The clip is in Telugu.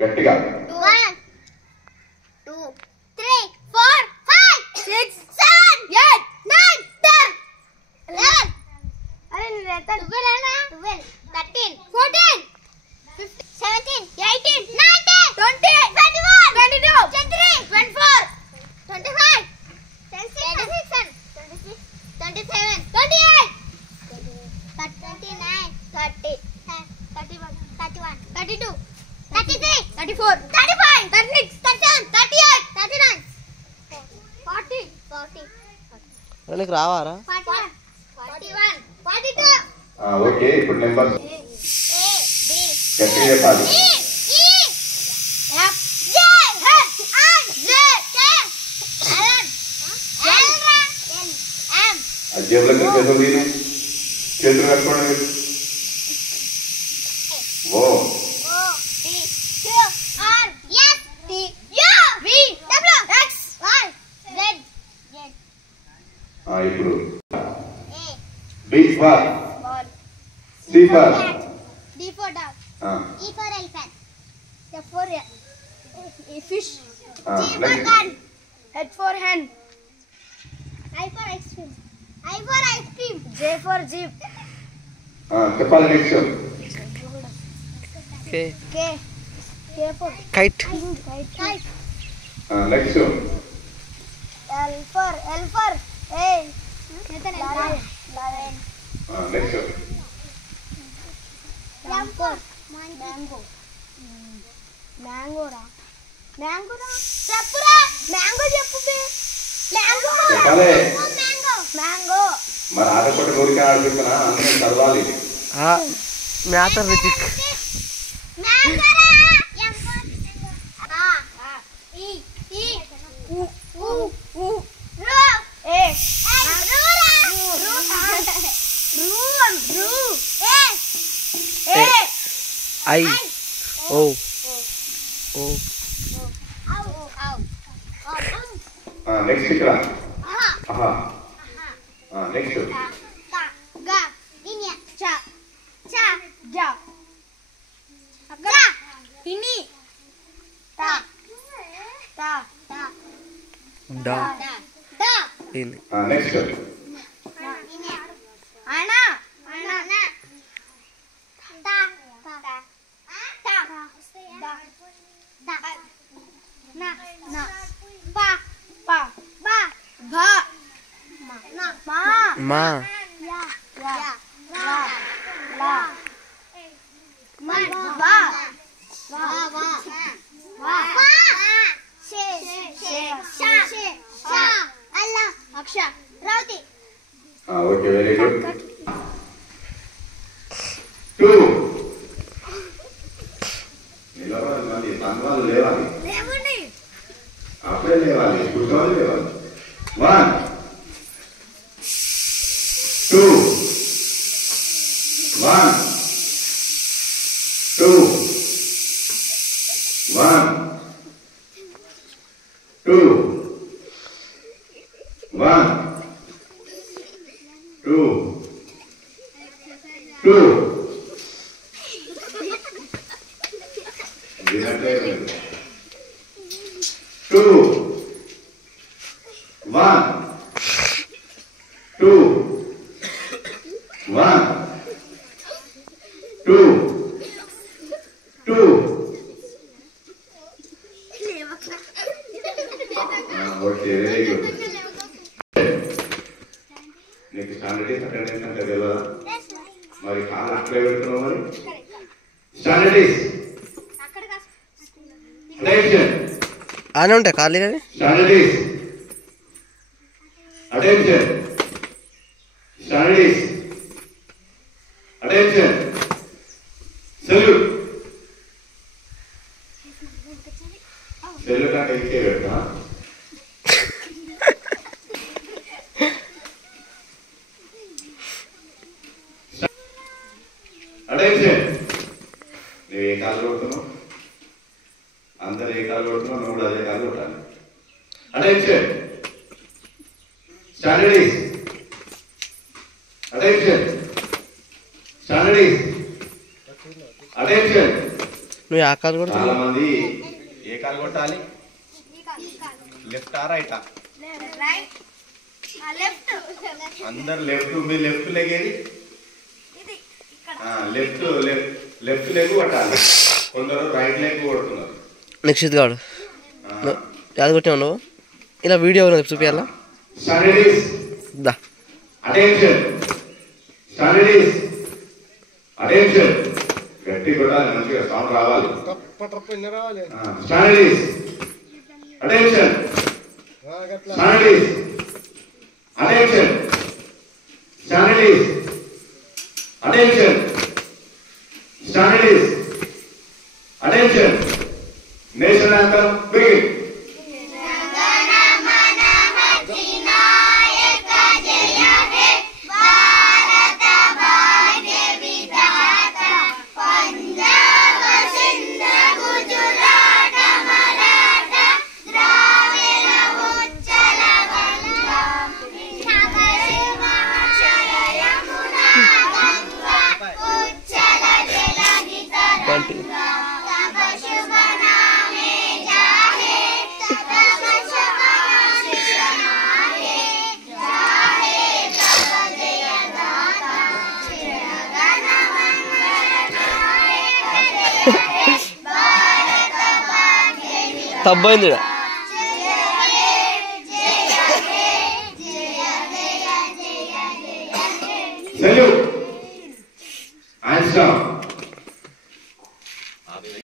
గట్టిగా 1 2 3 4 5 6 7 8 9 10 11 అరే నీ రెత్త 12 13 14 15 17 18 19 20 21 22 23 24 25 26 27 28 29 30 31 32 33 34 35 36 37 38 39 40 నీకు రావారా 41 41 42 ఓకే ఇప్పుడు నెంబర్ A B గట్టిగా చెప్పాలి E F G H I J K L M ఆ జేబులో చేతులు తీను చేతులు కట్టుకోండి ఓ O P Q R S T U V W X Y Z ఇప్పుడు A B for ball C for D for dog E for elephant F for fish G for gun H for hen I for ice cream I for ice cream J for jeep చెప్పాలి next okay K for kite kite next L for A lion next M for mango రా చెప్పురా మ్యాంగో చెప్పు చెప్పాలి మ్యాంగో మరి ఆడపట్టి కోరిక ఆడుతున్నా అందరం చదవాలి మ్యాటర్ రిజిక్ మ్యాంగో రా ఈ ఊ రు ఏ రు A I O oh next ఇక్కడ నెక్స్ట్ డా నెక్స్ట్ మా ఓకే వెరీ గుడ్ 2 నిలబడాలి మళ్ళీ సంఘాలు లేవాలి అప్పుడే లేవాలి కూర్చోవాలి లేవాలి 1 2 1 2 1 2 1 2 2 2 1 2 1 2 2 ఓకే వెరీ గుడ్ నీకు స్టాండర్డ్ అటెండెన్స్ అంటే తెలియదా మరి కాలు అక్కడే పెడుతున్నావు మరి స్టాండర్డ్ అటెన్షన్ ఆనే ఉంటాయి ఖాళీ కానీ standard attention standard attention salute salute అంటే ఇచ్చే పెడతా అటెన్షన్ నువ్వు ఏ కాలు కొడుతున్నావు అందరు ఏ కాలు కొడుతున్నావు నువ్వు కూడా అదే కాలు కొట్టాలి attention standard attention standard attention నువ్వు ఆ కాలు చాలా కొడుతున్నావు. మంది ఏ కాలు కొట్టాలి? లెఫ్టా రైటా? రైట్ లెఫ్ట్ అందరు లెఫ్ట్. మీ లెఫ్ట్ లెగ్ ఏది? లెఫ్ట్ లెఫ్ట్ లెగ్ కొట్టాలి. కొందరు రైట్ లెగ్ కొడుతున్నారు. నిక్షిత్ గాడు అది కొట్టావు నువ్వు. ఇలా వీడియో ఉన్నది చూపించాలా? స్టాండర్డ్స్ దా అటెన్షన్. Standards attention. గట్టి కొట్టాలి, మంచిగా సౌండ్ రావాలి. Standards attention. Standards attention. Standards attention. Standards attention. National anthem begin. తబ్బైంది. Salute. Hands down.